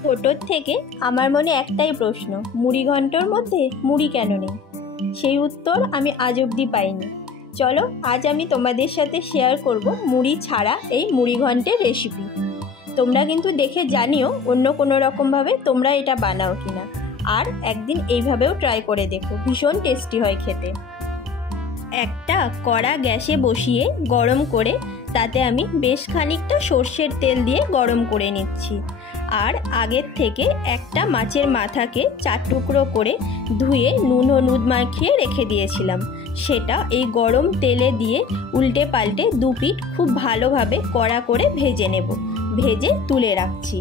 ছোটোর থেকে আমার মনে একটাই প্রশ্ন, মুড়ি ঘন্টর মধ্যে মুড়ি কেন নেই? সেই উত্তর আমি আজ অবধি পাইনি। চলো আজ আমি তোমাদের সাথে শেয়ার করব মুড়ি ছাড়া এই মুড়ি ঘন্টের রেসিপি। তোমরা কিন্তু দেখে জানিও অন্য কোনো রকমভাবে তোমরা এটা বানাও কিনা, আর একদিন এইভাবেও ট্রাই করে দেখো, ভীষণ টেস্টি হয় খেতে। একটা কড়া গ্যাসে বসিয়ে গরম করে তাতে আমি বেশ খানিকটা সর্ষের তেল দিয়ে গরম করে নিচ্ছি। আর আগের থেকে একটা মাছের মাথাকে 4 টুকরো করে ধুয়ে নুন হলুদ মাখিয়ে রেখে দিয়েছিলাম, সেটা এই গরম তেলে দিয়ে উল্টে পাল্টে 2 পিঠ খুব ভালোভাবে কড়া করে ভেজে নেব। ভেজে তুলে রাখছি।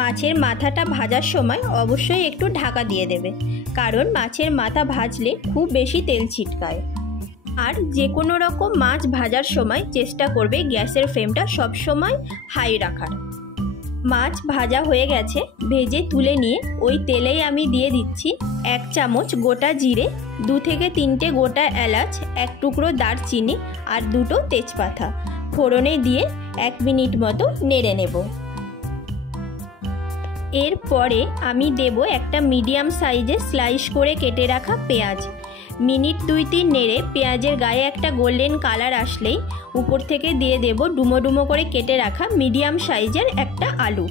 মাছের মাথাটা ভাজার সময় অবশ্যই একটু ঢাকা দিয়ে দেবে, কারণ মাছের মাথা ভাজলে খুব বেশি তেল ছিটকায়। আর যে কোনো রকম মাছ ভাজার সময় চেষ্টা করবে গ্যাসের ফ্লেমটা সবসময় হাই রাখার। মাছ ভাজা হয়ে গেছে, ভেজে তুলে নিয়ে ওই তেলেই আমি দিয়ে দিচ্ছি 1 চামচ গোটা জিরে, 2 থেকে 3টে গোটা এলাচ, 1 টুকরো দারচিনি আর 2টো তেজপাতা ফোড়নে দিয়ে 1 মিনিট মতো নেড়ে নেব। এরপরে আমি দেব একটা মিডিয়াম সাইজে স্লাইস করে কেটে রাখা পেঁয়াজ। মিনিট 2-3 নেড়ে পেঁয়াজের গায়ে একটা গোল্ডেন কালার আসলেই উপর থেকে দিয়ে দেব ডুমো ডুমো করে কেটে রাখা মিডিয়াম সাইজের একটা আলু।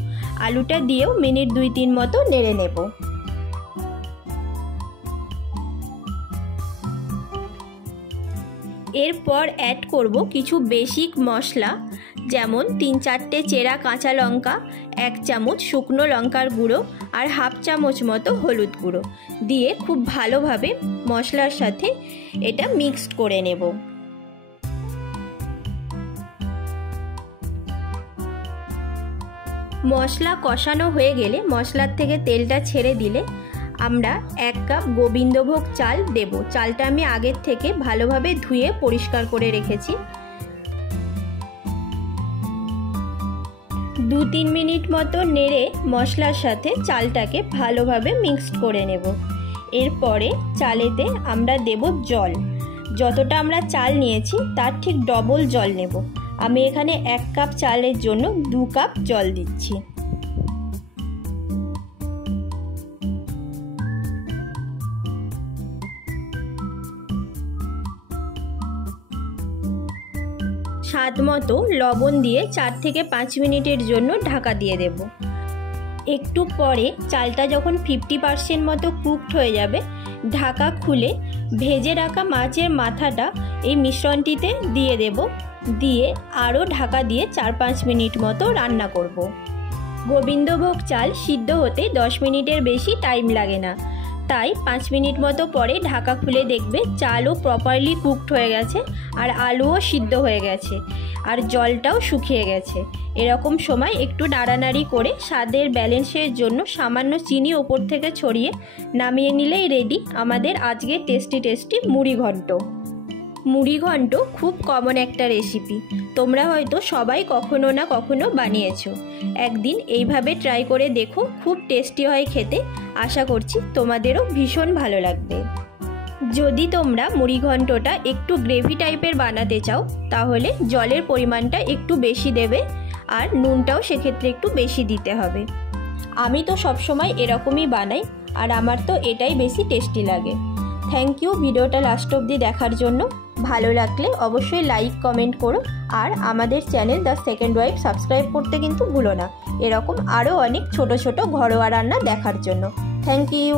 আলুটা দিয়েও মিনিট 2-3 মতো নেড়ে নেব। এরপর অ্যাড করব কিছু বেসিক মশলা, যেমন 3-4টে চেরা কাঁচা লঙ্কা, 1 চামচ শুকনো লঙ্কার গুঁড়ো আর 1/2 চামচ মতো হলুদ গুঁড়ো দিয়ে খুব ভালোভাবে মশলার সাথে এটা মিক্সড করে নেব। মশলা কষানো হয়ে গেলে মশলার থেকে তেলটা ছেড়ে দিলে আমরা 1 কাপ গোবিন্দভোগ চাল দেব। চালটা আমি আগের থেকে ভালোভাবে ধুয়ে পরিষ্কার করে রেখেছি। 2-3 মিনিট মতো নেড়ে মশলার সাথে চালটাকে ভালোভাবে মিক্সড করে নেব। এরপরে চালেতে আমরা দেব জল। যতটা আমরা চাল নিয়েছি তার ঠিক ডবল জল নেব। আমি এখানে 1 কাপ চালের জন্য 2 কাপ জল দিচ্ছি। স্বাদ মতো লবণ দিয়ে 4 থেকে 5 মিনিটের জন্য ঢাকা দিয়ে দেব। একটু পরে চালটা যখন 50% মতো কুকড হয়ে যাবে, ঢাকা খুলে ভেজে রাখা মাছের মাথাটা এই মিশ্রণটিতে দিয়ে দেব। দিয়ে আরও ঢাকা দিয়ে 4-5 মিনিট মতো রান্না করব। গোবিন্দভোগ চাল সিদ্ধ হতে 10 মিনিটের বেশি টাইম লাগে না, তাই 5 মিনিট মতো পরে ঢাকা খুলে দেখবে চালও প্রপারলি কুকড হয়ে গেছে আর আলুও সিদ্ধ হয়ে গেছে আর জলটাও শুকিয়ে গেছে। এরকম সময় একটু নাড়ানাড়ি করে স্বাদের ব্যালেন্সের জন্য সামান্য চিনি ওপর থেকে ছড়িয়ে নামিয়ে নিলেই রেডি আমাদের আজকে টেস্টি মুড়ি ঘন্ট। মুড়ি ঘন্ট খুব কমন একটা রেসিপি, তোমরা হয়তো সবাই কখনো না কখনো বানিয়েছো। একদিন এইভাবে ট্রাই করে দেখো, খুব টেস্টি হয় খেতে। আশা করছি তোমাদেরও ভীষণ ভালো লাগবে। যদি তোমরা মুড়ি ঘন্টটা একটু গ্রেভি টাইপের বানাতে চাও তাহলে জলের পরিমাণটা একটু বেশি দেবে আর নুনটাও সেক্ষেত্রে একটু বেশি দিতে হবে। আমি তো সবসময় এরকমই বানাই আর আমার তো এটাই বেশি টেস্টি লাগে। থ্যাংক ইউ ভিডিওটা লাস্ট অবধি দেখার জন্য। ভালো লাগলে অবশ্যই লাইক কমেন্ট করো আর আমাদের channel the second wife subscribe করতে কিন্তু ভুলো না, এরকম আরও অনেক ছোট ছোট ঘরোয়া রান্না দেখার জন্য। Thank you.